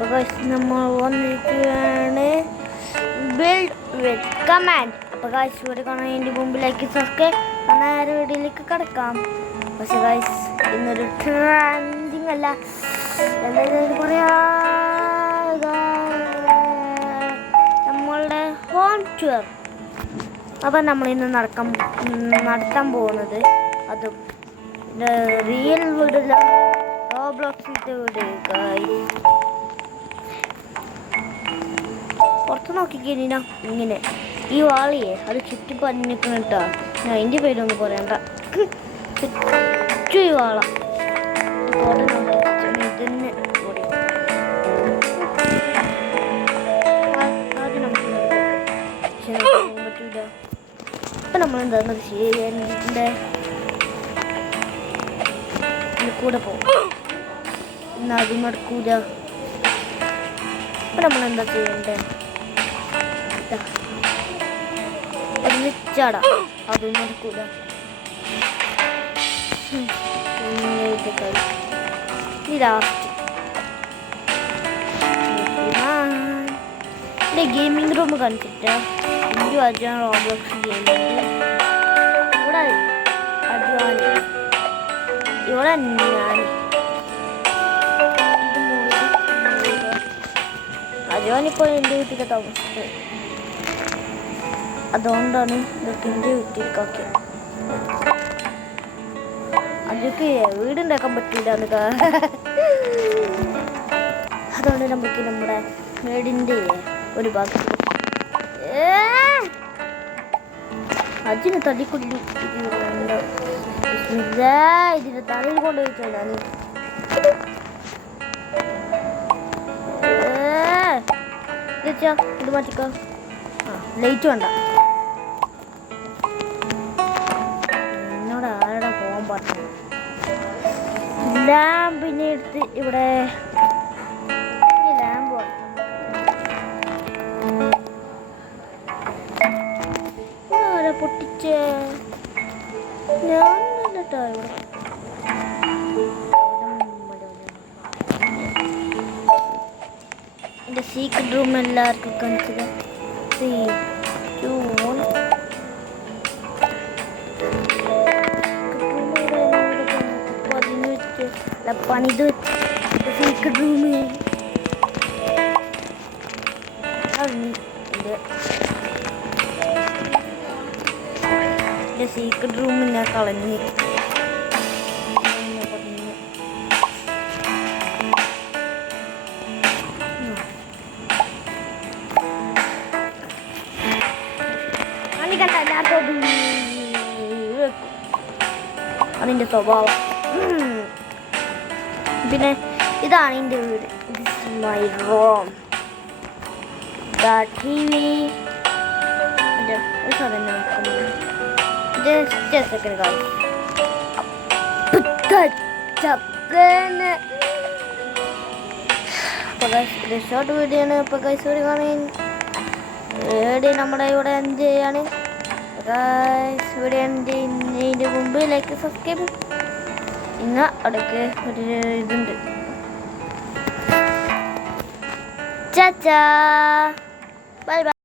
അപ്പോൾ ഗൈസ് നമ്മൾ വന്നിരിക്കുകയാണ് ബിൽഡ് വിത്ത് കമാൻഡ്. അപ്പോൾ ഗൈസ് ഇവിടെ കാണാൻ എൻ്റെ മുമ്പിലേക്ക് സബ്സ്ക്രൈബ് നേരെ വീഡിയോയിലേക്ക് കിടക്കാം. പക്ഷേ ഗൈസ് ഇന്നൊരു ട്രെൻഡിങ് അല്ല, എന്തായാലും പറയാ നമ്മളുടെ ഹോം ടൂർ. അപ്പം നമ്മളിന്ന് നടത്താൻ പോകുന്നത് അതും റിയൽ വീടില്ല, റോബ്ലോക്സിൻ്റെ വീട്. പുറത്ത് നോക്കിക്കഴിഞ്ഞാ ഇങ്ങനെ ഈ വാളിയെ അത് ചുറ്റി പഞ്ഞിക്കണം കേട്ടോ. ഞാൻ അതിൻ്റെ പേരൊന്നും പറയണ്ട, ചുറ്റും ഈ വാള ഇതിന് പറ്റൂല. അപ്പം നമ്മളെന്താ ചെയ്യേണ്ട, കൂടെ പോകും ഇന്ന് അതും നടക്കൂല. അപ്പം നമ്മളെന്താ ചെയ്യണ്ടേ, ചാടാ അതും നടക്കൂല. ലാസ്റ്റ് എൻ്റെ ഗെയിമിംഗ് റൂം കാണിച്ചിട്ട് എനിക്ക് അജാൻ റോബ്ലോക്സ് ചെയ്യുന്നുണ്ട്. ഇവിടെ ഇവിടെ ഞാൻ അജവാനിപ്പോൾ എൻ്റെ വീട്ടിലെ താമസിച്ചത്, അതുകൊണ്ടാണ് ഇതൊക്കെ എൻ്റെ വീട്ടിലേക്കൊക്കെ. അതൊക്കെ വീടുണ്ടാക്കാൻ പറ്റില്ല എന്നൊക്കെ, അതുകൊണ്ട് നമുക്ക് നമ്മുടെ വീടിൻ്റെ ഒരു ഭാഗം അജിന് തടിക്കൊല്ലി ഇതിന് തലയിൽ കൊണ്ടുപോയിട്ടാണ് ഞാൻ ഇത് മാറ്റിക്കോ. ലൈറ്റ് വേണ്ട, എന്നോട് ആരുടെ പോകാൻ പറഞ്ഞു. ലാമ്പിനെ എടുത്ത് ഇവിടെ ലാമ്പ് ആരാ പൊട്ടിച്ചേ? ഞാൻ കേട്ടോ ഇവിടെ എൻ്റെ സീക്രട്ട് റൂം എല്ലാവർക്കും കാണിച്ചത്. 3, 2, 1. പണിത് സീക്രട്ട് റൂമ് എൻ്റെ സീക്രട്ട് റൂം ഞാൻ കളഞ്ഞ്. അതിൻ്റെ സ്വഭാവം. പിന്നെ ഇതാണ് എൻ്റെ വീട്, മൈ റൂം. TV ഒരു സാധനം ഷോർട്ട് വീഡിയോ ആണ്. ഇപ്പോൾ ഗൈസ് ഒരു കാണാൻ നമ്മുടെ ഇവിടെ എന്ത് ചെയ്യാണ് ഇവിടെ ഇതിൻ്റെ മുമ്പ് ലൈക്ക് സബ്സ്ക്രൈബ് ഇന്ന് അവിടേക്ക് ഒരു ഇതുണ്ട്. ചാച്ചാ ബൈ ബൈ.